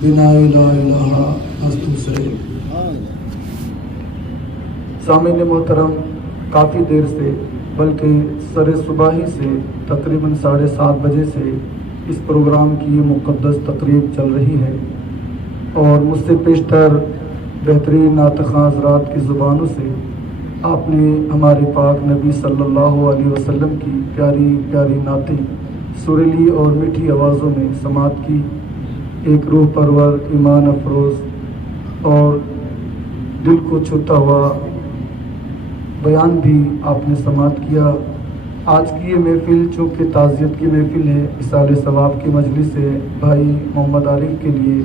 بنا لا الہ ہستو سے۔ سامعین محترم، کافی دیر سے بلکہ سر صبح ہی سے تقریباً 7:30 بجے سے اس پروگرام کی یہ مقدس تقریب چل رہی ہے، اور مجھ سے پیشتر بہترین نعت خواں حضرات کی زبانوں سے آپ نے ہمارے پاک نبی صلی اللہ علیہ وسلم کی پیاری پیاری نعتیں سریلی اور میٹھی آوازوں میں سماعت کی۔ ایک روح پرور، ایمان افروز اور دل کو چھوتا ہوا بیان بھی آپ نے سماعت کیا۔ آج کی یہ محفل چونکہ تعزیت کی محفل ہے، اصال ثواب کی مجلس ہے، بھائی محمد عارف کے لیے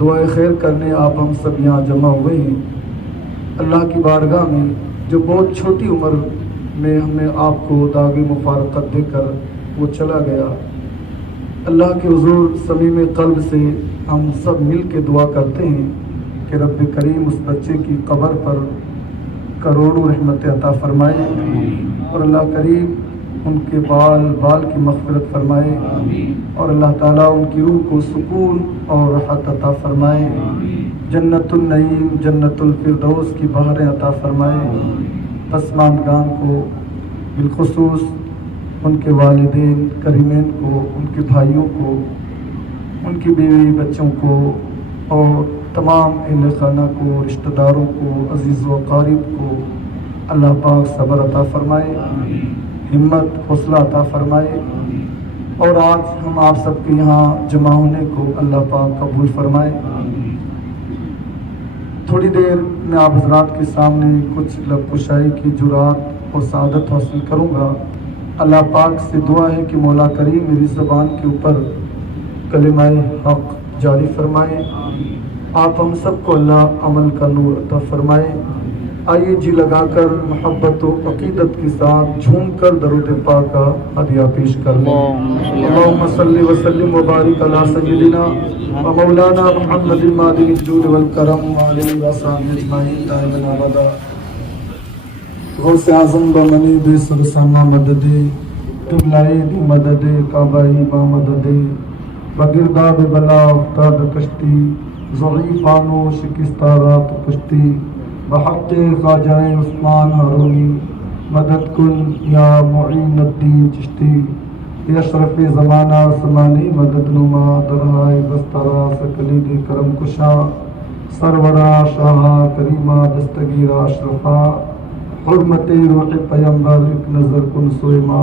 دعائے خیر کرنے آپ ہم سب یہاں جمع ہوئے ہیں۔ اللہ کی بارگاہ میں جو بہت چھوٹی عمر میں ہمیں آپ کو داغ مفارقت دے کر وہ چلا گیا، اللہ کے حضور صمیم قلب سے ہم سب مل کے دعا کرتے ہیں کہ رب کریم اس بچے کی قبر پر کروڑوں رحمت عطا فرمائے، اور اللہ کریم ان کے بال کی مغفرت فرمائے، اور اللہ تعالیٰ ان کی روح کو سکون اور راحت عطا فرمائے، جنت النعیم جنت الفردوس کی بہاریں عطا فرمائے۔ پسماندگان کو بالخصوص ان کے والدین کریمین کو، ان کے بھائیوں کو، ان کی بیوی بچوں کو، اور تمام اہل خانہ کو، رشتہ داروں کو، عزیز و اقارب کو اللہ پاک صبر عطا فرمائے، ہمت حوصلہ عطا فرمائے، اور آج ہم آپ سب کے یہاں جمع ہونے کو اللہ پاک قبول فرمائے۔ تھوڑی دیر میں آپ حضرات کے سامنے کچھ لب کشائی کی جرات اور سعادت حاصل کروں گا۔ اللہ پاک سے دعا ہے کہ مولا کریم میری زبان کے اوپر کلمہ حق جاری فرمائے، آپ ہم سب کو اللہ عمل کا نور عطا فرمائے۔ آئیے جی لگا کر محبت و عقیدت کے ساتھ جھوم کر درود پاک کا ہدیہ پیش کر لیں۔ اللہم صلی وسلم وبارک علی سیدنا و مولانا محمد معدن الجود والکرم وعلیہ وصحبہ اجمعین دائما ابدا۔ غوث اعظم بمنی بے سرسامہ مددے، قبلۂ دی مددے، کعبۂ با مددے، بگرداب بلا افتاد کشتی، ضعیفانو شکستہ رات پشتی، بحق خواجہ عثمان ہارونی، مدد کن یا معین الدین چشتی، بے اشرف زمانہ سمانی مدد نما، درہائے بسترا سکلید کرم کشا، سرورا شاہا کریمہ دستگیرہ اشرفا، حرمت روح پیمبر ایک نظر کن سوئما،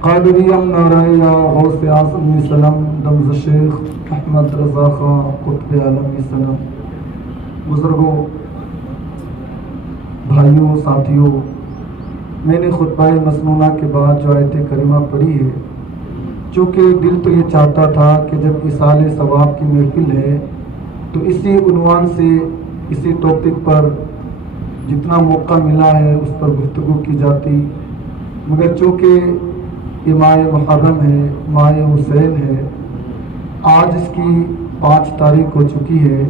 قادریم نعرہ یا غوث اعظم سلم، دمز شیخ احمد رضا خان قطب عالم سلم۔ بزرگوں، بھائیوں، ساتھیوں، میں نے خطبہ مسنونہ کے بعد جو آیت کریمہ پڑھی ہے، چونکہ دل تو یہ چاہتا تھا کہ جب اصال ثواب کی محفل ہے تو اسی عنوان سے، اسی ٹاپک پر جتنا موقع ملا ہے اس پر گفتگو کی جاتی، مگر چونکہ یہ ماہ محرم ہے، ماہ حسین ہے، آج اس کی 5 تاریخ ہو چکی ہے۔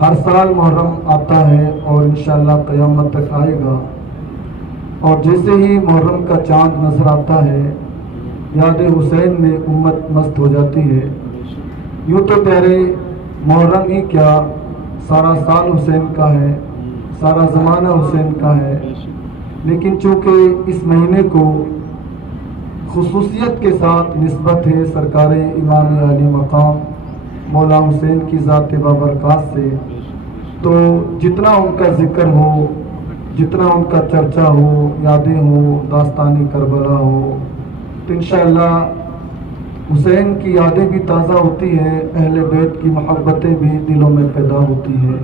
ہر سال محرم آتا ہے اور انشاءاللہ قیامت تک آئے گا، اور جیسے ہی محرم کا چاند نظر آتا ہے یاد حسین میں امت مست ہو جاتی ہے۔ یوں تو پیارے محرم ہی کیا، سارا سال حسین کا ہے، سارا زمانہ حسین کا ہے، لیکن چونکہ اس مہینے کو خصوصیت کے ساتھ نسبت ہے سرکار امام علی مقام مولا حسین کی ذات بابرکات سے، تو جتنا ان کا ذکر ہو، جتنا ان کا چرچا ہو، یادیں ہو، داستانی کربلا ہو، تو انشاءاللہ حسین کی یادیں بھی تازہ ہوتی ہیں، اہل بیت کی محبتیں بھی دلوں میں پیدا ہوتی ہیں۔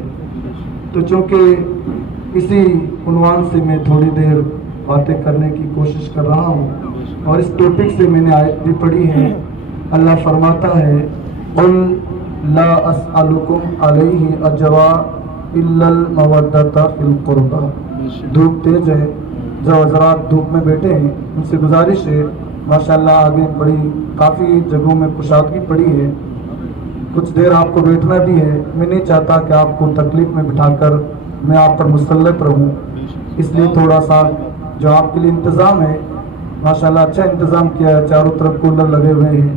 تو چونکہ اسی عنوان سے میں تھوڑی دیر باتیں کرنے کی کوشش کر رہا ہوں، اور اس ٹاپک سے میں نے آیت بھی پڑھی ہے۔ اللہ فرماتا ہے قل لا اسألکم علیہ اجرا الا المودۃ فی القربى۔ دھوپ تیز ہے، جو حضرات دھوپ میں بیٹھے ہیں ان سے گزارش ہے، ماشاءاللہ آگے بڑی کافی جگہوں میں کشادگی پڑی ہے، کچھ دیر آپ کو بیٹھنا بھی ہے۔ میں نہیں چاہتا کہ آپ کو تکلیف میں بٹھا کر میں آپ پر مسلط رہوں، اس لیے تھوڑا سا جو آپ کے لیے انتظام ہے، ماشاءاللہ اچھا انتظام کیا ہے، چاروں طرف کولر لگے ہوئے ہیں،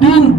3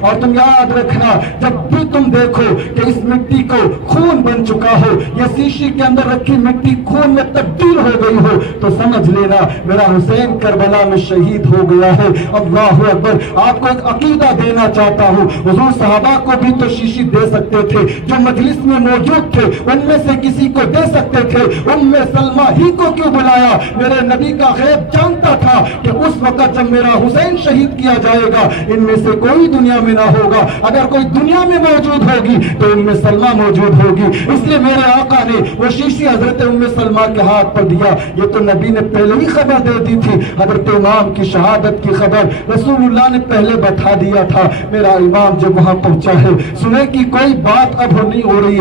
اور تم یاد رکھنا جب بھی تم دیکھو کہ اس مٹی کو خون بن چکا ہو، یہ شیشے کے اندر رکھی مٹی خون میں تبدیل ہو گئی ہو، تو سمجھ لینا میرا حسین کربلا میں شہید ہو گیا ہے۔ اللہ اکبر۔ آپ کو ایک عقیدہ دینا چاہتا ہوں، حضور صحابہ کو بھی تو شیشی دے سکتے تھے، جو مجلس میں موجود تھے ان میں سے کسی کو دے سکتے تھے، سلمہ ہی کو کیوں بلایا؟ میرے نبی کا غیب جانتا تھا کہ اس وقت جب میرا حسین شہید کیا جائے گا ان میں سے کوئی دنیا میں نہ ہوگا، اگر کوئی دنیا میں موجود ہوگی تو ان میں سلمہ موجود ہوگی، اس لیے میرے آقا نے وہ شیشی حضرت سلمہ کے ہاتھ پر دیا۔ یہ تو نبی نے پہلے ہی خبر دے دی تھی، حضرت امام کی شہادت کی خبر رسول اللہ نے پہلے بتا دیا تھا۔ میرا امام جب وہاں پہنچا ہے، سنے کی کوئی بات اب نہیں ہو رہی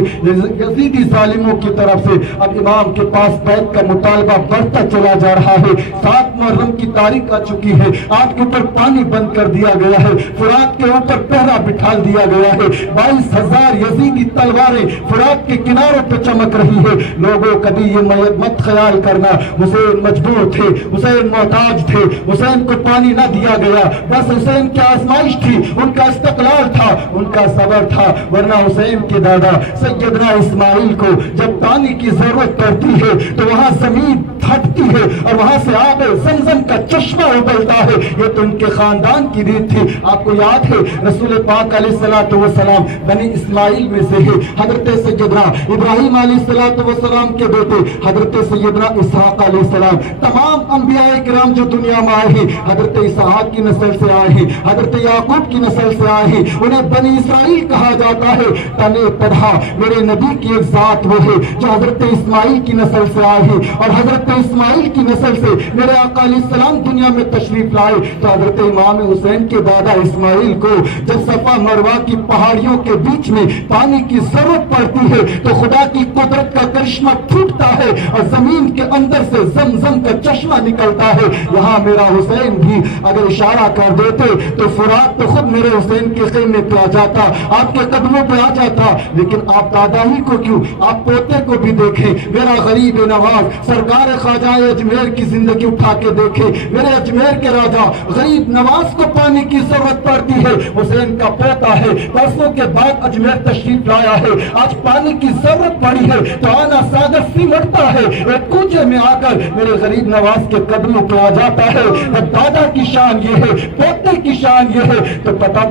یزیدی ظالموں کی طرف سے، اب امام کے پاس بیعت کا مطالبہ بڑھتا چلا جا رہا ہے۔ 7 محرم کی تاریخ آ چکی ہے، آگ کے اوپر پانی بند کر دیا گیا ہے، فرات کے اوپر پہرا بٹھا دیا گیا ہے، 22,000 یزیدی تلواریں فرات کے کناروں پہ چمک رہی ہے۔ لوگوں کبھی یہ مت خیال کرنا حسین مجبور تھے، حسین محتاج تھے، حسین کو پانی نہ دیا گیا، بس حسین کی آزمائش تھی، ان کا استقلال تھا، ان کا صبر تھا، ورنہ حسین کے دادا سیدنا اسماعیل کو جب پانی کی ضرورت پڑتی ہے تو وہاں زمین پھٹتی ہے اور وہاں سے آب زمزم کا چشمہ ابلتا ہے۔ یہ تو ان کے خاندان کی ریت تھی۔ آپ کو یاد ہے رسول پاک علیہ السلام بنی اسماعیل میں سے ہے، حضرت سیدنا ابراہیم علیہ السلام کے بیٹے حضرت سیدنا اسحاق علیہ السلام، تمام انبیاء کرام جو دنیا میں آئے ہیں حضرت اسحاق کی نسل سے آئے ہیں، حضرت یعقوب کی نسل سے آئے ہیں، انہیں بنی اسرائیل کہا جاتا ہے۔ تنے تنہا میرے نبی کی ایک ذات وہ ہے جو حضرت اسماعیل کی نسل سے آئے ہیں، اور حضرت اسماعیل کی نسل سے میرے آقا علیہ السلام دنیا میں تشریف لائے۔ تو حضرت امام حسین کے دادا اسماعیل کو جب صفا مروہ کی پہاڑیوں کے بیچ میں پانی کی ضرورت پڑتی ہے تو خدا کی قدرت کا کرشمہ پھوٹتا ہے اور زمین کے اندر سے زمزم کا چشمہ نکلتا ہے۔ یہاں میرا حسین بھی اگر اشارہ کر دیتے تو فرات تو خود میرے حسین کے خیمے پہ آ جاتا، آپ کے قدموں پہ آ جاتا، لیکن آپ دادا ہی کو کیوں، آپ پوتے کو بھی دیکھیں۔ میرا غریب نواز سرکار خواجہ اجمیر کی زندگی اٹھا کے دیکھے، میرے اجمیر کے راجا غریب نواز کو پانی کی ضرورت پڑتی ہے، حسین کا پوتا ہے، برسوں کے بعد اجمیر تشریف لایا ہے، آج پانی کی ضرورت پڑی ہے تو آنا ساگر سمٹتا ہے، ایک کوچے میں آ کر میرے غریب نواز کے قدموں پہ آ جاتا ہے۔ جب دادا کی شان یہ ہے، پوتے کی شان یہ ہے، تو بتاؤ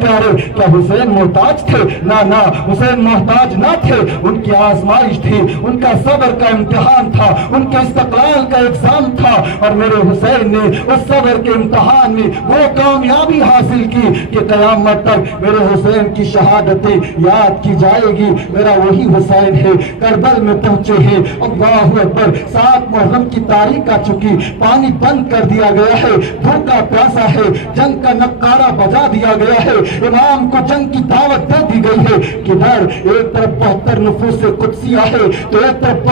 پیارے کیا حسین محتاج تھے؟ نہ حسین محتاج نہ تھے، ان کی آزمائش تھی، ان کا صبر کا امتحان تھا، ان کے استقلال کا ایگزام تھا، اور میرے حسین نے اس صبر کے امتحان میں وہ کامیابی حاصل کی کہ قیامت تک میرے حسین کی شہادتیں یاد کی جائے گی۔ میرا وہی حسین ہے، کربل میں پہنچے ہیں، اللہ اکبر، 7 محرم کی تاریخ آ چکی، پانی بند کر دیا گیا ہے، بھوکا پیاسا ہے، جنگ کا نقارہ بجا دیا گیا ہے، امام کو جنگ کی دعوت دے دی گئی ہے۔ کدھر ایک طرف 72 نفوس قدسیہ ہے تو ایک طرف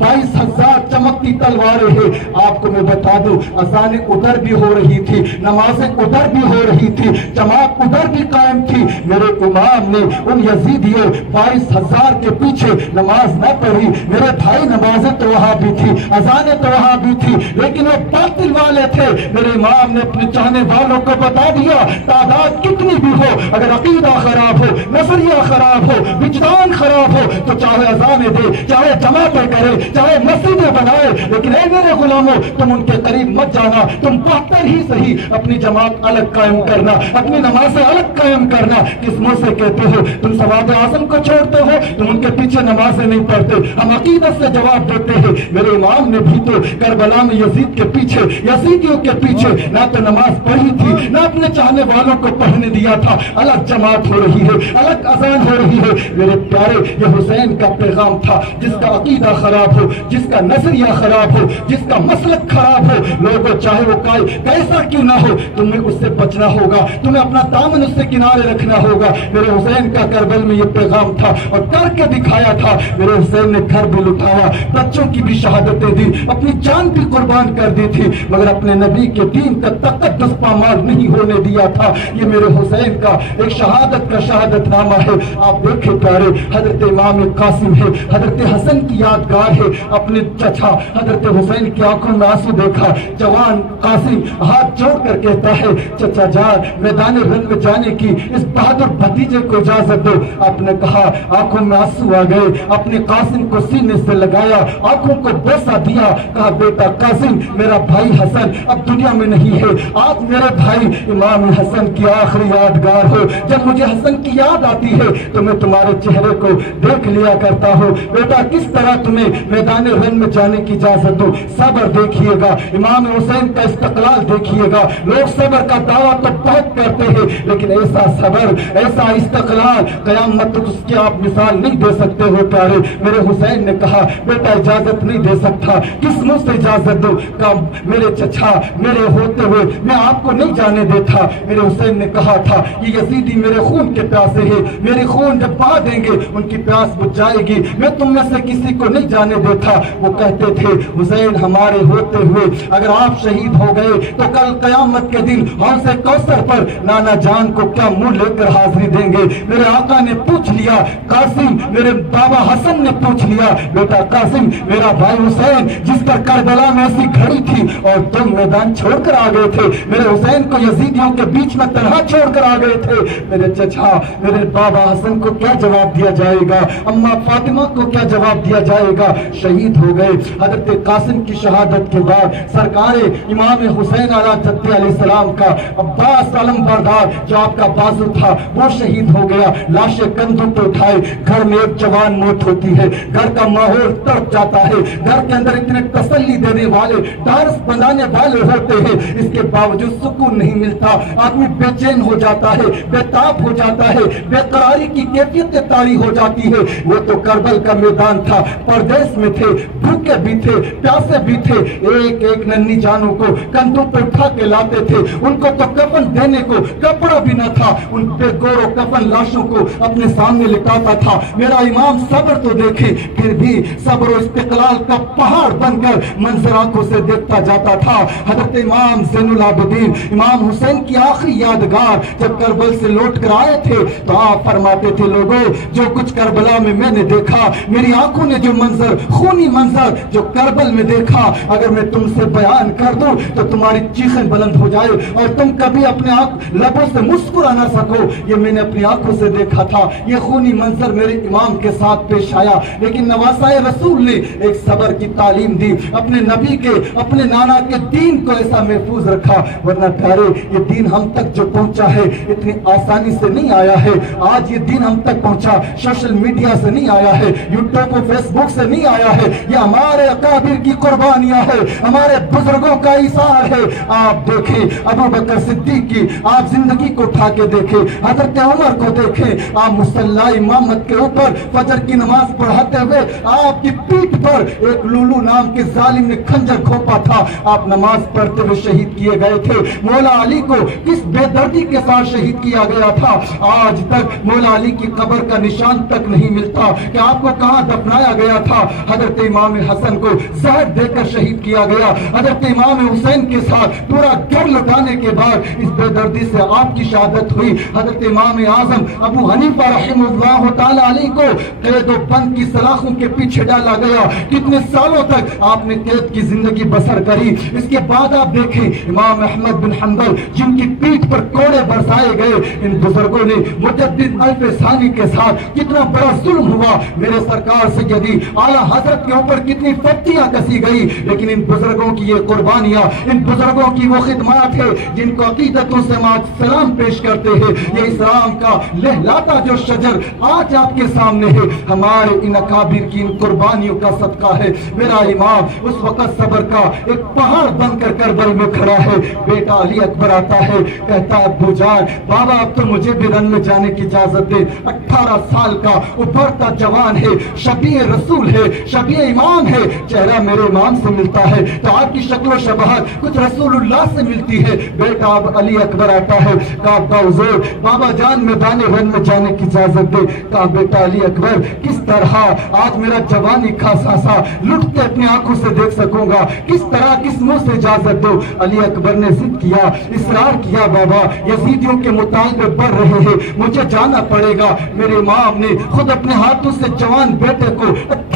22,000 چمکتی تلواریں ہیں۔ آپ کو میں بتا دوں اذانیں ادھر بھی ہو رہی تھی، نمازیں ادھر بھی ہو رہی تھی، جماعت ادھر بھی قائم تھی۔ میرے امام نے ان یزیدیوں 22,000 کے پیچھے نماز نہ پڑھی، میرے بھائی نمازیں تو وہاں بھی تھی، اذانیں تو وہاں بھی تھی، لیکن وہ باطل والے تھے۔ میرے امام نے اپنے چاہنے والوں کو بتا دیا تعداد کتنی بھی ہو، اگر عقیدہ خراب ہو، نظریہ خراب ہو، وجدان خراب ہو تو چاہے اذانیں دے، چاہے جماعتیں کرے، چاہے مسجدیں بنائے، لیکن اے میرے غلاموں تم ان کے قریب مت جانا، تم 72 ہی صحیح اپنی جماعت الگ قائم کرنا، اپنی نمازیں الگ قائم کرنا۔ کس منہ سے کہتے ہو تم سواد اعظم کو چھوڑتے ہو، تم ان کے پیچھے نمازیں نہیں پڑھتے؟ ہم عقیدت سے جواب دیتے ہیں، میرے امام نے بھی تو کربلا میں یزید کے پیچھے، یزیدیوں کے پیچھے نہ تو نماز پڑھی تھی، نہ اپنے چاہنے والوں کو پڑھنے دیا تھا۔ الگ جماعت ہو رہی ہے، الگ اذان ہو رہی ہے۔ میرے پیارے یہ حسین کا پیغام تھا، جس کا عقیدہ خراب ہو، جس کا نظریہ خراب ہو، جس کا مسلک خراب ہو، لوگوں چاہے وہ کیسا کیوں نہ ہو، تمہیں اس سے بچنا ہوگا، تمہیں اپنا دامن اس سے کنارے رکھنا ہوگا۔ میرے حسین کا کربل میں یہ پیغام تھا اور کر کے دکھایا تھا۔ میرے حسین نے گھر بھی لٹایا، بچوں کی بھی شہادتیں دی، اپنی جان بھی قربان کر دی تھی، مگر اپنے نبی کے دین کا تقدس پامال نہیں ہونے دیا تھا۔ یہ میرے حسین کا ایک شہادت کا شہادت نامہ ہے۔ آپ دیکھیں پیارے، حضرت امام قاسم ہے، حضرت حسن کی یادگار ہے، اپنے چچا حضرت حسین کی آنکھوں میں آنسو دیکھا. جوان قاسم ہاتھ جوڑ کر کہتا ہے چچا جان میدان رنگ میں جانے کی اس بہادر بھتیجے کو اجازت دو. آپ نے کہا آنکھوں میں آنسو آ گئے. اپنے قاسم کو سینے سے لگایا, آنکھوں کو بوسہ دیا, کہا بیٹا قاسم میرا بھائی حسن اب دنیا میں نہیں ہے, آج میرے بھائی امام حسن کی آخری یادگار ہو. جب مجھے حسن کی یاد آتی ہے تو میں تمہارے چہرے کو دیکھ لیا کرتا ہوں. بیٹا کس طرح تمہیں میدان رن میں جانے کی اجازت دو. صبر دیکھیے گا, امام حسین کا استقلال دیکھیے گا. لوگ صبر کا دعویٰ تو بہت کرتے ہیں لیکن ایسا صبر ایسا استقلال قیامت تک اس کی آپ مثال نہیں دے سکتے ہو پیارے. میرے حسین نے کہا بیٹا اجازت نہیں دے سکتا. کس منہ سے اجازت دو؟ کہا میرے چچا میرے ہوتے ہوئے میں آپ کو نہیں جانے دیتا. میرے حسین نے کہا تھا یہ یزیدی میرے خون کے پیاسے ہیں, میرے خون جب بہا دیں گے ان کی پیاس بجھ جائے گی, میں تم میں سے کسی کو نہیں جانے دیتا. وہ کہتے تھے حسین ہمارے ہوتے ہوئے اگر آپ شہید ہو گئے تو کل قیامت کے دن ہم سے کوثر پر نانا جان کو کیا منہ لے کر حاضری دیں گے. میرے آقا نے پوچھ لیا قاسم, میرے بابا حسن نے پوچھ لیا بیٹا قاسم میرا بھائی حسین جس پر کربلا میں ایسی کھڑی تھی اور تم میدان چھوڑ کر آ گئے تھے, میرے حسین کو یزیدیوں کے بیچ میں تنہا چھوڑ کر آ گئے تھے, میرے چچا میرے بابا حسن کو کیا جواب دیا جائے گا, اماں فاطمہ کو کیا جواب دیا جائے گا؟ شہید ہو گئے. حضرت قاسم کی شہادت کے بعد سرکار امام حسین علیہ السلام کا عباس علم بردار جو آپ کا بازو تھا وہ شہید ہو گیا. لاشیں کندھوں پہ اٹھائے, گھر میں ایک جوان موت ہوتی ہے, گھر کا ماحول تڑپ جاتا ہے, گھر کے اندر اتنے تسلی دینے والے ڈارس بنانے والے ہوتے ہیں, اس کے باوجود سکون نہیں ملتا. آدمی بے چین ہو جاتا ہے, بے تاب ہو جاتا ہے, بے قراری کی کیفیت طاری ہو جاتی ہے. وہ تو کربل کا میدان تھا, پردیس میں تھے, بھوکے بھی تھے, پیاسے بھی تھے, ایک ایک ننھی جانوں کو کندھوں پہ اٹھا کے لاتے تھے. ان کو تو کفن دینے کو کپڑا بھی نہ تھا, ان پہ گورو کفن لاشوں کو اپنے سامنے لٹاتا تھا. میرا امام صبر تو دیکھے, پھر بھی صبر و استقلال کا پہاڑ بن کر منظر آنکھوں سے دیکھتا جاتا تھا. حضرت امام زین العابدین امام حسین کی آخری یادگار جب کربل سے لوٹ کر آئے تھے تو آپ فرماتے تھے لوگوں جو کچھ کربلا میں نے دیکھا, میری آنکھوں نے جو منظر خونی منظر جو کربل میں دیکھا, اگر میں تم سے بیان کر دوں تو تمہاری چیخیں بلند ہو جائے اور تم کبھی اپنے لبوں سے مسکرا نہ سکو. یہ میں نے اپنی آنکھوں سے دیکھا تھا, یہ خونی منظر میرے امام کے ساتھ پیش آیا. لیکن نواسائے رسول نے ایک صبر کی تعلیم دی, اپنے نبی کے اپنے نانا کے دین کو ایسا محفوظ رکھا. ورنہ پیارے یہ دین ہم تک جو پہنچا ہے اتنی آسانی سے نہیں آیا ہے. آج یہ دین ہم تک پہنچا سوشل میڈیا سے نہیں آیا ہے, یوٹیوب اور فیس بک سے نہیں آیا ہے. یہ ہمارے اکابر کی قربانیاں ہے, ہمارے بزرگوں کا ایثار ہے. آپ دیکھیں ابو بکر صدیق کی آپ زندگی کو اٹھا کے دیکھیں, حضرت عمر کو دیکھیں, آپ مصلی امامت کے اوپر فجر کی نماز پڑھاتے ہوئے آپ کی پیٹھ پر ایک لولو نام کے ظالم نے خنجر کھوپا تھا, آپ نماز پڑھتے ہوئے شہید کیے گئے تھے. مولا علی کو کس بے دردی کے ساتھ شہید کیا گیا تھا, آج تک مولا علی کی قبر کا نشان تک نہیں ملتا کہ آپ کو کہاں دفنایا گیا تھا. حضرت امام حسن کو زہر دے کر شہید کیا گیا, حضرت امام حسین کے ساتھ پورا گھر لٹانے کے بعد اس بے دردی سے آپ کی شہادت ہوئی. حضرت امام اعظم ابو حنیفہ رحمہ اللہ تعالی علیہ کو قید و بند کی سلاخوں کے پیچھے ڈالا گیا. کتنے سالوں تک آپ نے قید کی زندگی بسر کری. اس کے بعد آپ دیکھیں امام احمد بن حنبل جن کی پیٹھ پر کوڑے برسائے گئے, ان بزرگوں نے مجدد الف ثانی کے ساتھ کتنا بڑا ظلم ہوا. میرے سرکار سیدی اعلیٰ حضرت کے اوپر کتنی فتیاں کسی گئی, لیکن ان بزرگوں کی یہ قربانیاں, ان بزرگوں کی وہ خدمات ہے جن کو عقیدتوں سے سلام پیش کرتے ہیں. یہ اسلام کا لہلاتا جو شجر آج آپ کے سامنے ہے ہمارے ان اکابر کی ان قربانیوں کا صدقہ ہے. میرا امام اس وقت صبر کا ایک پہاڑ بن کر کربل میں کھڑا ہے. بیٹا علی اکبر آتا ہے, کہتا ہے ابو جان بابا اب تو مجھے بھی رن میں جانے کی اجازت دے. 18 سال کا ابھرتا جوان ہے, شبیہ رسول ہے, شبیہ امام ہے, چہرہ میرے امام سے ملتا ہے تو آپ کی شکل و شباہت کچھ رسول اللہ سے ملتی ہے. بیٹا اب علی اکبر آتا ہے, کہا حضور بابا جان میدان رن میں جانے کی اجازت دے. کہا بیٹا علی اکبر کس طرح آج میرا جوانی کا ساسا لٹتے اپنی آنکھوں سے دیکھ سکوں گا, کس طرح کس منہ سے اجازت دو. علی اکبر نے ضد کیا, اصرار کیا, بابا یزیدیوں کے مطالبے بڑھ رہے ہیں, مجھے جانا پڑے گا. میرے امام نے خود اپنے ہاتھوں سے جوان بیٹے کو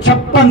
56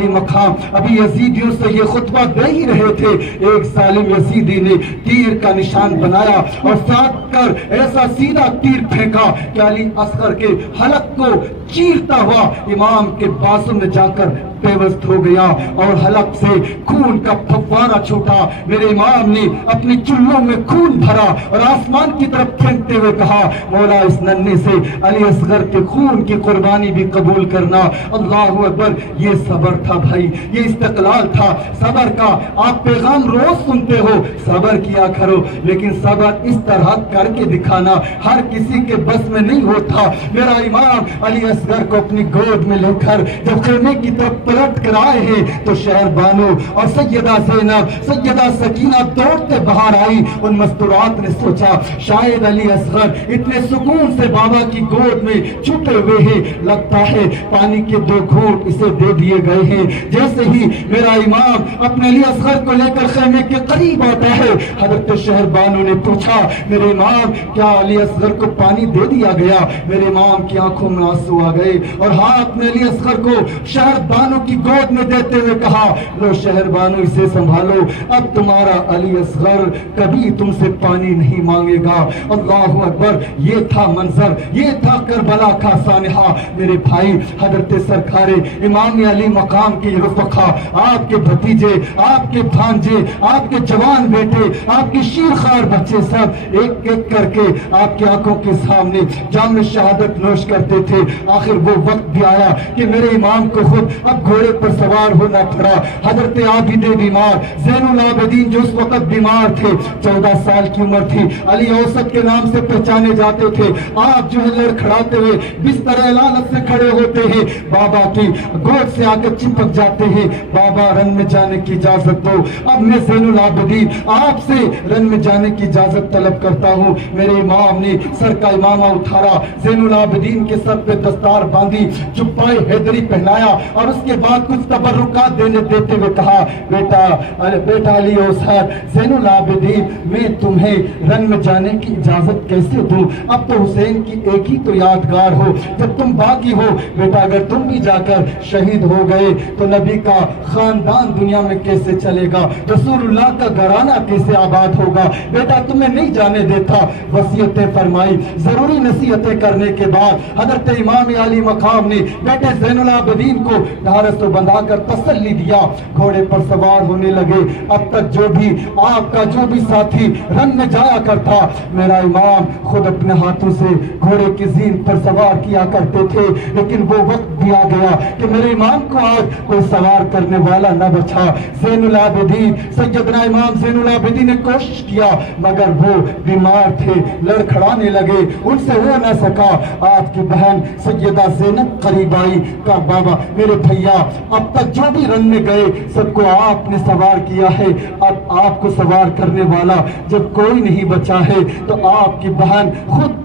علی مقام ابھی یزیدیوں سے یہ خطبہ دے ہی رہے تھے، ایک ظالم یزیدی نے تیر کا نشان بنایا اور ساتھ کر ایسا سیدھا تیر پھینکا کہ علی اصغر کے حلق کو چیرتا ہوا امام کے بازو میں جا کر پیوست ہو گیا اور حلق سے خون کا پھوارہ چھوٹا۔ میرے امام نے اپنی چلوں میں خون بھرا اور آسمان کی طرف پھینکتے ہوئے کہا، مولا اس ننھے سے علی اصغر کے خون کی قربانی بھی قبول کرنا۔ اللہ اکبر! یہ صبر تھا بھائی، یہ استقلال تھا صبر کا۔ آپ پیغام روز سنتے ہو، صبر کیا کرو، لیکن صبر اس طرح کر کے دکھانا ہر کسی کے بس میں نہیں ہوتا۔ میرا امام علی اصغر کو اپنی گود میں لے کر جب خیمے کی طرف پلٹ کر آئے ہیں تو شہر بانو اور سیدہ زینب، سیدہ سکینہ دوڑتے باہر آئی۔ ان مستورات نے سوچا شاید علی اصغر اتنے سکون سے بابا کی گود میں چھپے ہوئے ہیں، لگتا ہے پانی کے 2 گھونٹ اسے دے دیے گئے ہیں۔ جیسے ہی میرا امام اپنے علی اصغر کو لے کر خیمے کے قریب آتا ہے، حضرت شہر بانو نے پوچھا، میرے امام کیا علی اصغر کو پانی دے دیا گیا؟ میرے امام کی آنکھوں میں آنسو آ گئے اور ہاتھ میں علی اصغر کو شہر بانو کی گود میں دیتے ہوئے کہا، لو شہر بانو اسے سنبھالو، اب تمہارا علی اصغر کبھی تم سے پانی نہیں مانگے گا۔ اللہ اکبر! یہ تھا منظر، یہ تھا کربلا کا سانحہ۔ میرے بھائی، حضرت سرکار امام علی مقام کی رفقا، آپ کے بھتیجے، آپ کے بھانجے، آپ کے جوان بیٹے، آپ کے شیرخوار بچے سب ایک ایک کر کے آپ کی آنکھوں کے سامنے جام شہادت نوش کرتے تھے۔ آخر وہ وقت بھی آیا کہ میرے امام کو خود اب گھوڑے پر سوار ہونا پڑا۔ حضرت عابد بیمار، زین العابدین جو اس وقت بیمار تھے، 14 سال کی عمر تھی، علی اوسط کے نام سے پہچانے جاتے تھے۔ آپ جو ہے لڑکھڑاتے ہوئے بستر علالت سے کھڑے ہوتے ہیں، بابا کی گود سے آ کر چپک جاتے ہیں، بابا رن میں جانے کی اجازت دو۔ اب میں زین العابدین آپ سے رن میں جانے کی اجازت طلب کرتا ہوں۔ میرے امام نے سر کا امامہ اتارا، زین العابدین کے سر پہ دستار باندھی، جبہ حیدری پہنایا اور اس کے بعد کچھ تبرکات دیتے ہوئے کہا، بیٹا علی اوسط، زین العابدین، میں تمہیں رن میں جانے کی اجازت کیسے دوں؟ اب تو حسین کی ایک ہی تو یادگار ہو جب تم باقی ہو۔ بیٹا اگر تم بھی جا کر شہید ہو گئے تو نبی کا خاندان دنیا میں کیسے چلے گا؟ رسول اللہ کا گھرانہ کیسے آباد ہوگا؟ بیٹا تمہیں نہیں جانے دیتا۔ وصیتیں فرمائی۔ ضروری نصیحتیں کرنے کے بعد حضرت امام علی مقام نے بیٹے زین العابدین کو ڈھارس تو بندھا کر تسلی دیا، گھوڑے پر سوار ہونے لگے۔ اب تک جو بھی آپ کا جو بھی ساتھی رن میں جایا کرتا، میرا امام خود اپنے ہاتھوں سے گھوڑے کی زین پر سوار کیا کرتے تھے، لیکن وہ وقت بھی آ گیا کہ میرے امام کو آج کوئی سوار کرنے والا نہ بچا۔ زین العابدین، سیدنا امام زین العابدین نے کوشش کیا مگر وہ بیمار تھے، لڑکھڑانے لگے، ان سے ہو نہ سکا۔ آپ کی بہن سیدہ زینب قریب آئی، کہا بابا میرے بھیا، اب تک جو بھی رن میں گئے سب کو آپ نے سوار کیا ہے، اب آپ کو سوار کرنے والا جب کوئی نہیں بچا ہے تو آپ کی بہن خود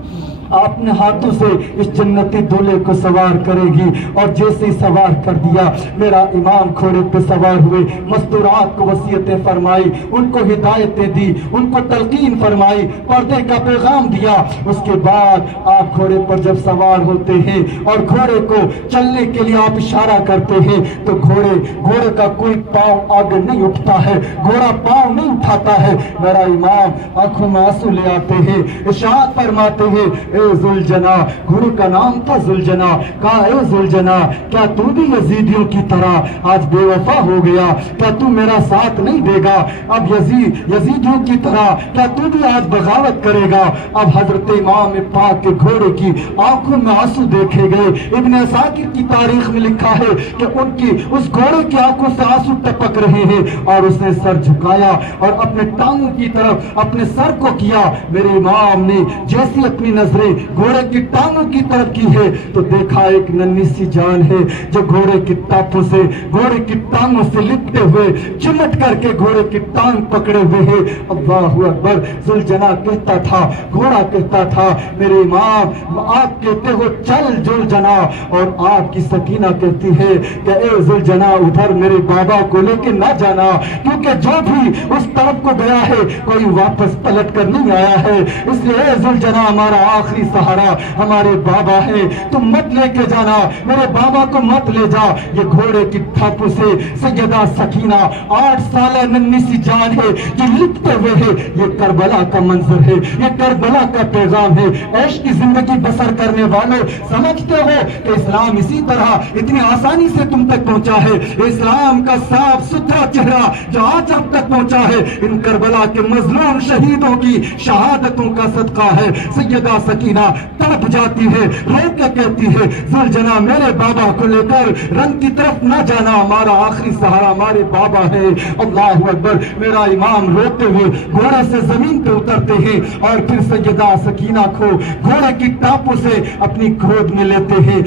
اپنے ہاتھوں سے اس جنتی دولے کو سوار کرے گی۔ اور جیسے سوار کر دیا، میرا امام گھوڑے پہ سوار ہوئے، مستورات کو وصیتیں فرمائی، ان کو ہدایتیں دی، ان کو تلقین فرمائی، پردے کا پیغام دیا۔ اس کے بعد آپ گھوڑے پر جب سوار ہوتے ہیں اور گھوڑے کو چلنے کے لیے آپ اشارہ کرتے ہیں تو گھوڑے کا کوئی پاؤں آگے نہیں اٹھتا ہے، گھوڑا پاؤں نہیں اٹھاتا ہے۔ میرا امام آنکھوں میں آنسو لے آتے ہیں، ارشاد فرماتے ہیں، اے ذوالجناح، گھوڑے کا نام تھا ذوالجناح، کہا اے ذوالجناح، کیا تو بھی یزیدیوں کی طرح آج بے وفا ہو گیا؟ کیا تو میرا ساتھ نہیں دے گا؟ اب یزیدیوں کی طرح کیا تو بھی آج بغاوت کرے گا؟ اب حضرت امام پاک کے گھوڑے کی آنکھوں میں آنسو دیکھے گئے۔ ابن عساکر کی تاریخ میں لکھا ہے کہ ان کی اس گھوڑے کی آنکھوں سے آنسو ٹپک رہے ہیں اور اس نے سر جھکایا اور اپنے ٹانگوں کی طرف اپنے سر کو کیا۔ میرے امام نے جیسی اپنی نظریں گھوڑے کی ٹانگوں کی طرف کی ہے تو دیکھا ایک ننھی سی جان ہے جو گھوڑے کی ٹاپوں سے، گھوڑے کی ٹانگوں سے لپٹے ہوئے چمٹ کر کے گھوڑے کی ٹانگ پکڑے ہوئے ہے۔ اللہ اکبر! ذوالجناح کہتا تھا، گھوڑا کہتا تھا، میرے امام آپ کہتے ہو چل ذوالجناح، اور آپ کی سکینہ کہتی ہے کہ اے ذوالجناح ادھر میرے بابا کو لے کے نہ جانا، کیونکہ جو بھی اس طرف کو گیا ہے کوئی واپس پلٹ کر نہیں آیا ہے، اس لیے اے ذوالجناح ہمارا آخری آخری سہارا ہمارے بابا ہے، تم مت لے کے جانا، میرے بابا کو مت لے جا۔ یہ گھوڑے کی ٹھاپو سے سیدہ سکینہ 8 سالہ ننھی سی جان ہے جو لکھتے ہوئے ہے، یہ کربلا کا منظر ہے، یہ کربلا کا پیغام ہے۔ عیش کی زندگی بسر کرنے والوں، سمجھتے ہو کہ اسلام اسی طرح اتنی آسانی سے تم تک پہنچا ہے؟ اسلام کا صاف ستھرا چہرہ جو آج اب تک پہنچا ہے ان کربلا کے مظلوم شہیدوں کی شہادتوں کا صدقہ ہے۔ سیدہ سکینہ تڑپ جاتی ہے، رو کے کہتی ہے ذوالجناح میرے بابا کو لے کر رنگ کی طرف نہ جانا، ہمارا آخری سہارا ہمارے بابا ہے۔ اللہ اکبر۔ میرا امام روتے ہوئے گھوڑے سے زمین پہ اترتے ہیں اور پھر سیدہ سکینہ کو گھوڑے کی ٹاپوں سے اپنی گود میں لیتے ہیں،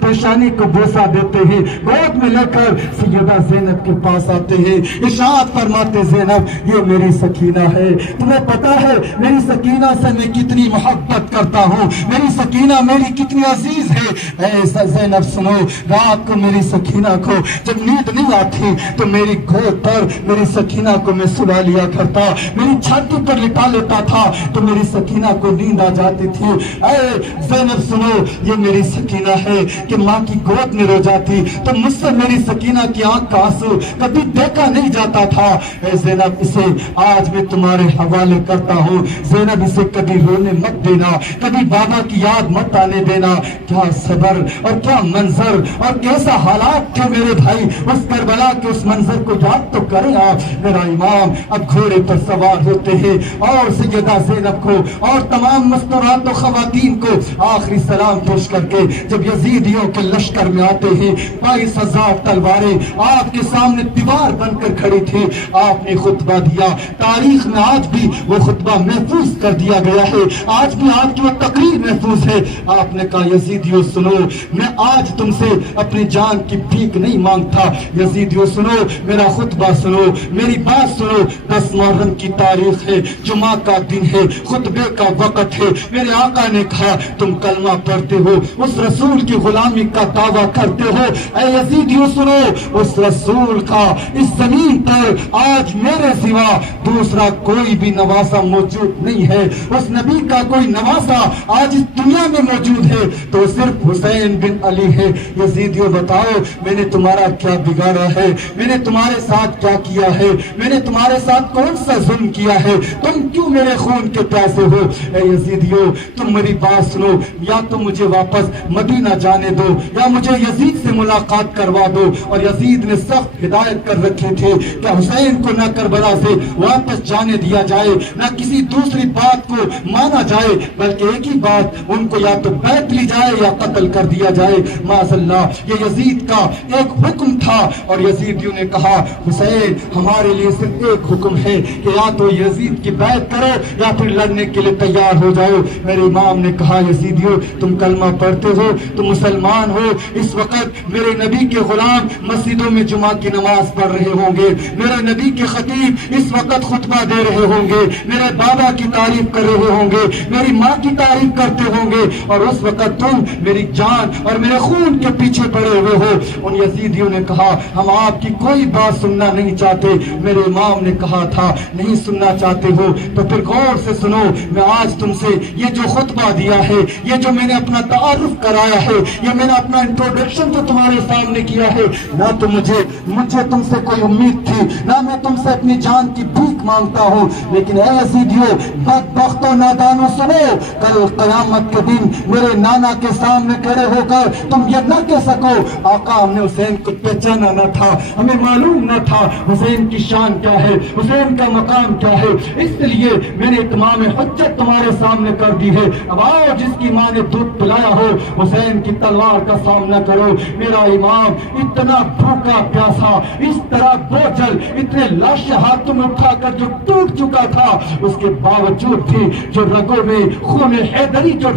پیشانی کو بوسہ دیتے ہیں، گود میں لے کر سیدہ زینب کے پاس آتے ہیں، ارشاد فرماتے زینب یہ میری سکینہ ہے، تمہیں پتا ہے میری سکینہ سے میں کتنی محبت کرتا ہوں، میری سکینہ میری کتنی عزیز ہے۔ اے زینب سنو، رات کو میری سکینہ کو جب نیند نہیں آتی تو میری گود پر میری سکینہ کو میں سلا لیا کرتا، میری چھاتی پر لٹا لیتا تھا تو میری سکینہ کو نیند آ جاتی تھی۔ اے زینب سنو، یہ میری سکینہ ہے کہ ماں کی گود میں رو جاتی تو مجھ سے میری سکینہ کی آنکھ کا آنسو کبھی دیکھا نہیں جاتا تھا۔ اے زینب اسے آج میں تمہارے حوالے کرتا ہوں، زینب اسے کبھی رونے مت دینا، کبھی بابا کی یاد مت آنے دینا۔ کیا صبر اور کیا منظر اور کیسا حالات تھے میرے بھائی، اس کربلا کے اس منظر کو یاد تو کریں آپ۔ میرا امام اب گھوڑے پر سوار ہوتے ہیں اور سیدہ زینب کو اور تمام مستورات و خواتین کو آخری سلام پیش کر کے جب یزیدیوں کے لشکر میں آتے ہیں، 22,000 تلواریں آپ کے سامنے دیوار بن کر کھڑی تھی، آپ نے خطبہ دیا، تاریخ میں آج بھی وہ خطبہ محفوظ کر دیا گیا ہے، آج بھی آپ کی وہ تقریر محفوظ ہے۔ آپ نے کہا یزیدیوں سنو، میں آج تم سے اپنی جان کی بھیک نہیں مانگتا، یزیدیوں سنو، میرا خطبہ سنو، میری بات سنو۔ 10 محرم کی تاریخ ہے، جمعہ کا دن ہے، خطبے کا وقت ہے، میرے آقا نے کہا تم کلمہ پڑھتے ہو، اس رسول کی غلامی کا دعویٰ کرتے ہو، اے یزیدیوں سنو، اس رسول کا اس زمین پر آج میرے سوا دوسرا کوئی بھی نواسا موجود نہیں ہے، اس نبی کا کوئی نواسا آج اس دنیا میں موجود ہے تو صرف حسین بن علی ہے۔ یزیدیوں بتاؤ میں نے تمہارا کیا بگاڑا ہے، میں نے تمہارے ساتھ کیا کیا ہے، میں نے تمہارے ساتھ کون سا ظلم کیا ہے، تم کیوں میرے خون کے پیاسے ہو؟ اے یزیدیوں تم میری بات سنو، یا تم مجھے واپس مدینہ جانے دو یا مجھے یزید سے ملاقات کروا دو۔ اور یزید نے سخت ہدایت کر رکھی تھی کہ حسین کو نہ کربلا سے واپس جانے دیا جائے، نہ کسی دوسری بات کو مانا جائے، بلکہ ایک ہی بات، ان کو یا تو بیعت لی جائے یا قتل کر دیا جائے۔ معاذ اللہ، یہ یزید کا ایک حکم تھا اور یزیدیوں نے کہا حسین ہمارے لیے صرف ایک حکم ہے کہ یا تو یزید کی بیعت کرو یا پھر لڑنے کے لیے تیار ہو جاؤ۔ میرے امام نے کہا یزیدیوں تم کلمہ پڑھتے ہو، تم مسلمان ہو، اس وقت میرے نبی کے غلام مسجدوں میں جمعہ کی نماز پڑھ رہے ہوں گے، میرے نبی کے خطیب اس وقت خطبہ دے رہے ہوں گے، میرے بابا کی تعریف کر رہے ہوں گے، میری ماں کی تعریف کرتے ہوں گے، اور اس وقت تم میری جان اور میرے خون کے پیچھے پڑے ہوئے ہو۔ ان یزیدیوں نے کہا ہم آپ کی کوئی بات سننا نہیں چاہتے۔ میرے امام نے کہا تھا نہیں سننا چاہتے ہو تو پھر غور سے سنو، میں آج تم سے یہ جو خطبہ دیا ہے، یہ جو میں نے اپنا تعارف کرایا ہے، یہ میں نے اپنا انٹروڈکشن جو تمہارے سامنے کیا ہے، نہ تو مجھے تم سے کوئی امید تھی، نہ میں تم سے اپنی جان کی بھیک مانگتا ہوں، لیکن اے یزیدیوں بدبختو نادانو سنو، کل قیامت کے دن میرے نانا کے سامنے کھڑے ہو کر تم یہ نہ کہہ سکو آقا ہم نے حسین کو پہچانا نہ تھا، ہمیں معلوم نہ تھا حسین کی شان کیا ہے، حسین کا مقام کیا ہے، اس لیے میں نے تمام حجت تمہارے سامنے کر دی ہے۔ اب آؤ جس کی ماں نے دودھ پلایا ہو حسین کی تلوار کا سامنا کرو۔ میرا امام اتنا بھوکا پیاسا، اس طرح بوجھل، اتنے لاشیں ہاتھوں میں اٹھا کر جو ٹوٹ چکا تھا، اس کے باوجود بھی جو رگوں میں خون حیدری جو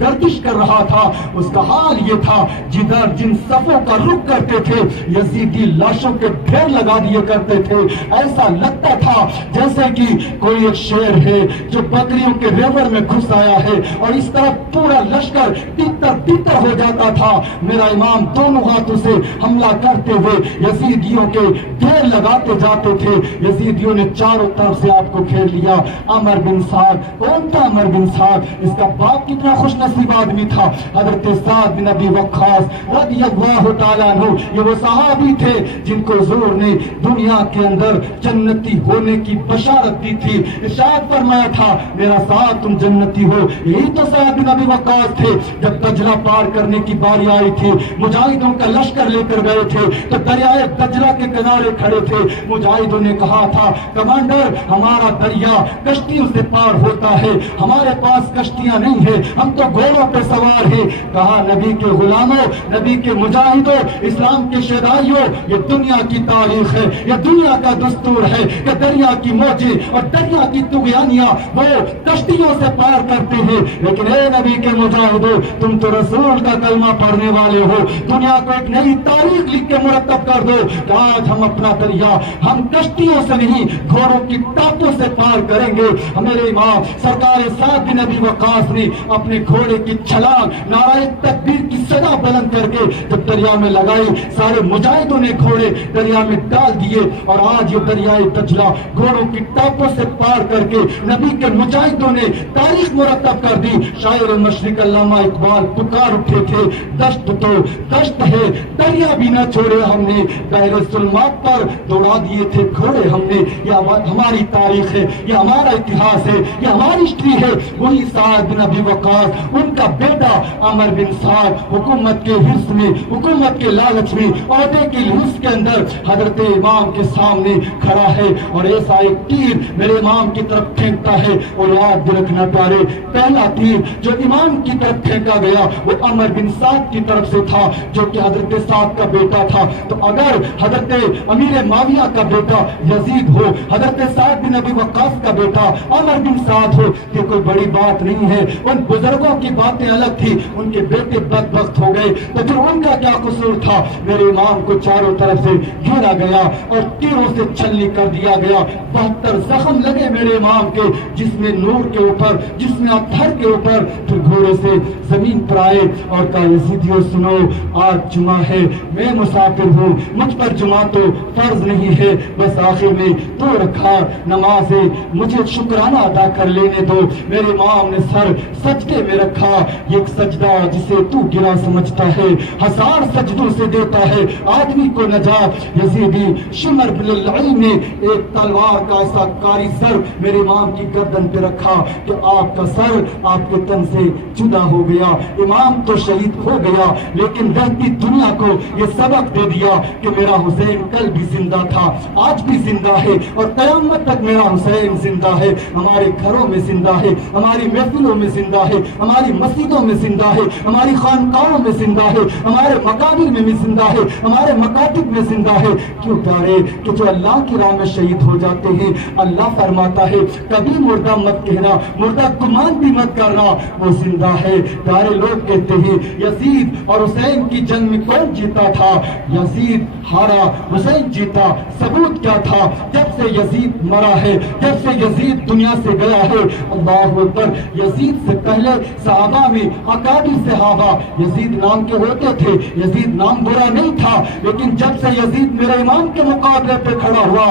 گردش کر رہا تھا، اس کا حال یہ تھا جدھر جن صفوں کا رخ کرتے تھے یزیدی لاشوں کے ڈھیر لگا دیے کرتے تھے، ایسا لگتا تھا جیسے کہ کوئی ایک شیر ہے جو بکریوں کے ریور میں گھس آیا ہے، اور اس طرح پورا لشکر تیتر ہو جاتا تھا۔ میرا امام دونوں ہاتھوں سے حملہ کرتے ہوئے یزیدیوں کے ڈھیر لگاتے جاتے تھے، یزیدیوں نے چاروں طرف سے آپ کو گھیر لیا۔ عمر بن سعد، کون تھا عمر بن سعد؟ اس کا باپ کتنا خوش نصیب آدمی تھا، حضرت سعد بن ابی وقاص رضی اللہ تعالیٰ عنہ۔ یہ وہ صحابی تھے جن کو حضور نے دنیا کے اندر جنتی ہونے کی بشارت دی تھی، ارشاد فرمایا تھا میرا ساتھ تم جنتی ہو۔ یہی تو سعد بن ابی وقاص تھے، جب دجلہ پار کرنے کی باری آئی تھی، مجاہدوں کا لشکر لے کر گئے تھے تو دریائے دجلہ کے کنارے کھڑے تھے۔ مجاہدوں نے کہا تھا کمانڈر ہمارا دریا کشتیوں سے پار ہوتا ہے، ہمارے پاس کشتیاں نہیں ہیں، ہم تو گھوڑوں پہ سوار ہیں۔ کہا نبی کے غلاموں، نبی کے مجاہدوں، اسلام کے شہدائیوں، یہ دنیا کی تاریخ ہے، یہ دنیا کا دستور ہے کہ دریا کی موجیں اور دریا کی طغیانیاں وہ کشتیوں سے پار کرتے ہیں، لیکن اے نبی کے مجاہدوں تم تو رسول کا کلمہ پڑھنے والے ہو، دنیا کو ایک نئی تاریخ لکھ کے مرتب کر دو کہ آج ہم اپنا دریا ہم کشتیوں سے نہیں گھوڑوں کی ٹاپوں سے پار کریں گے۔ میرے امام سرکار سعد بن ابی وقاص نے اپنے گھوڑے کی چھلانگ نعرہ تکبیر کی صدا بلند کر کے جب دریا میں لگائی، سارے مجاہدوں نے گھوڑے دریا میں ڈال دیے، اور آج یہ دریائے دجلہ گھوڑوں کی ٹاپوں سے پار کر کے نبی کے مجاہدوں نے تاریخ مرتب کر دی۔ شاعر مشرق علامہ اقبال پکار اٹھے تھے دشت تو دشت ہے دریا بھی نہ چھوڑے ہم نے، بحر ظلمات پر دوڑا دیے تھے گھوڑے ہم نے۔ یہ ہماری تاریخ ہے، یہ ہمارا اتہاس ہے، یہ ہماری ہسٹری ہے۔ وہی سعد بن ابی وقاص، ان کا بیٹا عمر بن سعد حکومت کے حرص میں، حکومت کے لالچ میں، عہدے کے حرص کے اندر حضرت امام کے سامنے کھڑا ہے اور ایسا ایک تیر میرے امام کی طرف پھینکتا ہے۔ اور یاد بھی رکھنا پیارے، پہلا تیر جو امام کی طرف پھینکا گیا وہ عمر بن سعد کی طرف سے تھا جو کہ حضرت سعد کا بیٹا تھا۔ تو اگر حضرت امیر معاویہ کا بیٹا یزید ہو، حضرت سعد بن ابی وقاص کا بیٹا عمر بن سعد ہو، یہ کوئی بڑی بات نہیں ہے۔ ان بزرگوں کی باتیں الگ تھی، ان کے بیٹے بدبخت ہو گئے تو پھر ان کا کیا قصور تھا؟ میرے امام کو چاروں طرف سے گھیرا گیا اور تیروں سے چھلنی کر دیا گیا، 72 زخم لگے میرے امام کے، جس میں نور کے اوپر، جس میں اطہر کے اوپر۔ پھر گھوڑے سے زمین پر آئے اور کہا یزیدیوں سنو، آج جمعہ ہے، میں مسافر ہوں، مجھ پر جمعہ تو فرض نہیں ہے، بس آخر میں 2 رکعت نماز ہے، مجھے شکرانہ ادا کر لینے دو۔ میرے امام نے سر سجدے میں رکھا، ایک سجدہ جسے تو گرا سمجھتا ہے 1000 سجدوں سے دیتا ہے آدمی کو نجات۔ یزیدی شمر بن العلم نے ایک تلوار کا ایسا کاری سر میرے امام کی گردن پہ رکھا کہ آپ کا سر آپ کے تن سے جدا ہو گیا۔ امام تو شہید ہو گیا لیکن رہتی دنیا کو یہ سبق دے دیا کہ میرا حسین کل بھی زندہ تھا، آج بھی زندہ ہے، اور قیامت تک میرا حسین زندہ ہے، ہمارے گھروں میں زندہ ہے، ہماری محفلوں میں زندہ ہے، ہماری مسجدوں میں زندہ ہے، ہماری خانقاہوں میں زندہ ہے، ہمارے مقابر میں بھی زندہ ہے، ہمارے مکاتب میں زندہ ہے۔ کیوں پیارے کہ جو اللہ کی راہ میں شہید ہو جاتے ہیں اللہ فرماتا ہے کبھی مردہ مت کہنا، مردہ گمان بھی مت کرنا، وہ زندہ ہے۔ پیارے لوگ کہتے ہیں یزید اور حسین کی جنگ میں کون جیتا تھا؟ یزید ہارا، حسین جیتا۔ ثبوت کیا تھا؟ جب سے یزید مرا ہے، جب سے یزید دنیا سے گیا ہے، اللہ اکبر، یزید سے پہلے صحابہ میں اکابر صحابہ یزید نام کے ہوتے تھے، یزید نام برا نہیں تھا، لیکن جب سے یزید میرے امام کے مقابلے پہ کھڑا ہوا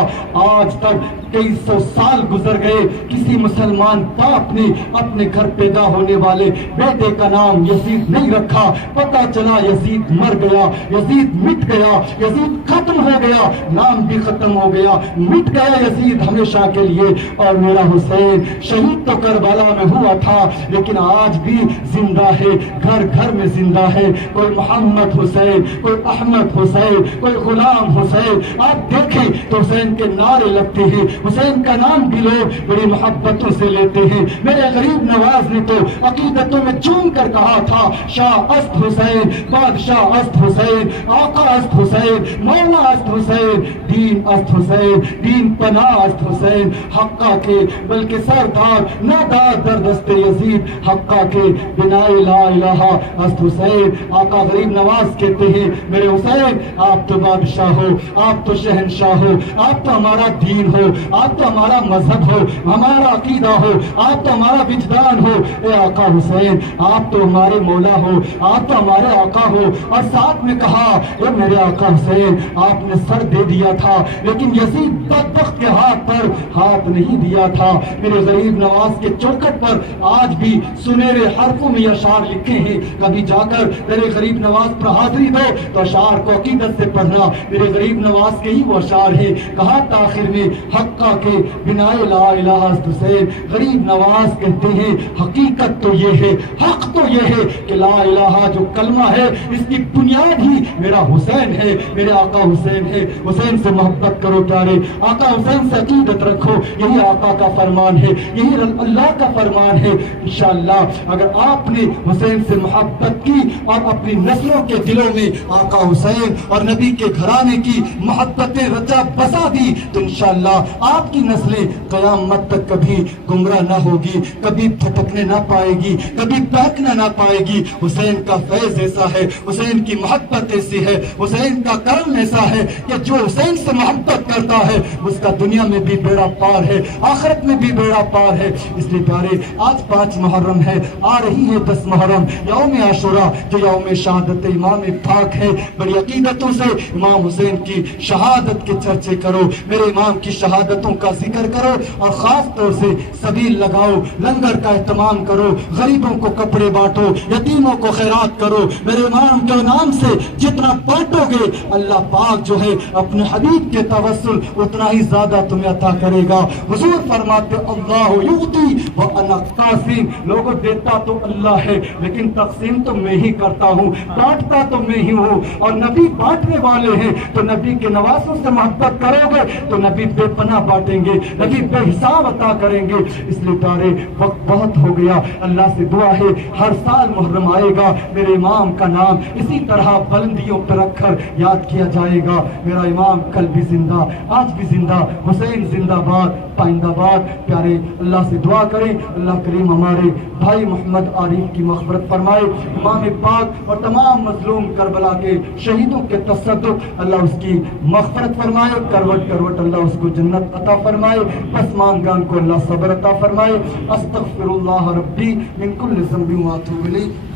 آج تک کئی 100 سال گزر گئے، کسی مسلمان باپ نے اپنے گھر پیدا ہونے والے بیٹے کا نام یزید نہیں رکھا۔ پتہ چلا یزید مر گیا، یزید مٹ گیا، یزید ختم ہو گیا، نام بھی ختم ہو گیا، مٹ گیا یزید ہمیشہ کے لیے۔ اور میرا حسین شہید تو کربلا میں ہوا تھا لیکن آج بھی زندہ ہے، گھر گھر میں زندہ ہے۔ کوئی محمد حسین، کوئی احمد حسین، کوئی غلام حسین، آپ دیکھیں تو حسین کے نعرے لگتے ہیں، حسین کا نام بھی لوگ بڑی محبتوں سے لیتے ہیں۔ میرے غریب نواز نے تو عقیدتوں میں چوم کر کہا تھا شاہ است حسین، بادشاہ است حسین، آقا است حسین، مولا است حسین، دین است حسین، دین پناہ است حسین، حقہ کے بلکہ سردار نادار در دست یزید، حقہ کے بنا لا الہ است حسین۔ آقا غریب نواز کہتے ہیں میرے حسین آپ تو بادشاہ ہو، آپ تو شہنشاہ ہو، آپ تو ہمارا دین ہو، آپ تو ہمارا مذہب ہو، ہمارا عقیدہ ہو، آپ تو ہمارا وجدان ہو۔ اے آقا حسین آپ تو ہمارے مولا ہو، آپ تو ہمارے آقا ہو۔ اور ساتھ میں کہا اے میرے آقا حسین حسین آپ نے سر دے دیا تھا لیکن یزید بدبخت کے ہاتھ پر ہاتھ نہیں دیا تھا۔ میرے غریب نواز کے چوکٹ پر آج بھی سنہرے حرفوں میں اشعار لکھے ہیں، کبھی جا کر میرے غریب نواز پر حاضری دو تو اشعار کو عقیدت سے پڑھنا۔ میرے غریب نواز کے ہی وہ اشعار ہیں، کہا تاخیر میں حقہ کے بنا لا الہ حسین۔ غریب نواز کہتے ہیں حقیقت تو یہ ہے، حق تو یہ ہے کہ لا الہ جو کلمہ ہے اس کی بنیاد ہی میرا حسین ہے، میرے آقا حسین ہے۔ حسین سے محبت کرو پیارے، آقا حسین سے عقیدت رکھو، یہی آقا کا فرمان ہے، یہی اللہ کا فرمان ہے۔ انشاءاللہ اگر آپ نے حسین سے محبت کی اور اپنی نسلوں کے دلوں میں آقا حسین اور نبی کے گھرانے کی محبتیں رچا بسا دی تو انشاءاللہ آپ کی نسلیں قیامت تک کبھی گمراہ نہ ہوگی، کبھی بھٹکنے نہ پائے گی، کبھی بہکنا نہ پائے گی۔ حسین کا فیض ایسا ہے، حسین کی محبت ایسی ہے، حسین کا کرم ایسا ہے کہ جو حسین سے محبت کرتا ہے اس کا دنیا میں بھی بیڑا پار ہے، آخرت میں بھی بیڑا پار ہے۔ اس لیے پیارے آج 5 محرم ہے، آ رہی ہے 10 محرم، یوم عاشوراء جو یوم شہادت امام پاک ہے۔ بڑی عقیدتوں سے امام حسین کی شہادت کے چرچے کرو، میرے امام کی شہادتوں کا ذکر کرو اور خاص طور سے سبیل لگاؤ، لنگر کا اہتمام کرو، غریبوں کو کپڑے بانٹو، یتیموں کو خیرات کرو۔ میرے امام کے نام سے جتنا بانٹو گے اللہ پاک جو ہے اپنے حبیب کے توسل اتنا ہی زیادہ تمہیں عطا کرے گا۔ حضور فرماتے اللہ یعطی وانا قاسم، لوگوں دیتا تو اللہ ہے لیکن تقسیم تو میں ہی کرتا ہوں، بانٹتا تو میں ہی ہوں، اور نبی بانٹنے والے ہیں تو نبی کے نواسوں سے محبت کرو گے تو نبی بے پناہ بانٹیں گے، نبی بے حساب عطا کریں گے۔ اس لیے پیارے وقت بہت ہو گیا، اللہ سے دعا ہے ہر سال محرم آئے گا میرے امام کا نام اسی طرح بلندیوں پر رکھ کر یاد کیا جائے گا۔ میرا امام کل بھی زندہ، آج بھی زندہ، حسین زندہ باد، پائندہ باد۔ پیارے اللہ سے دعا کریں اللہ کریم ہمارے بھائی محمد عارف کی مغفرت فرمائے، امام پاک اور تمام مظلوم کربلا کے شہیدوں کے تصدق اللہ اس کی مغفرت فرمائے، کروٹ کروٹ اللہ اس کو جنت عطا فرمائے، پسماندگان کو اللہ صبر عطا فرمائے۔ استغفر اللہ ربی من کل ذنب واتوب الیہ۔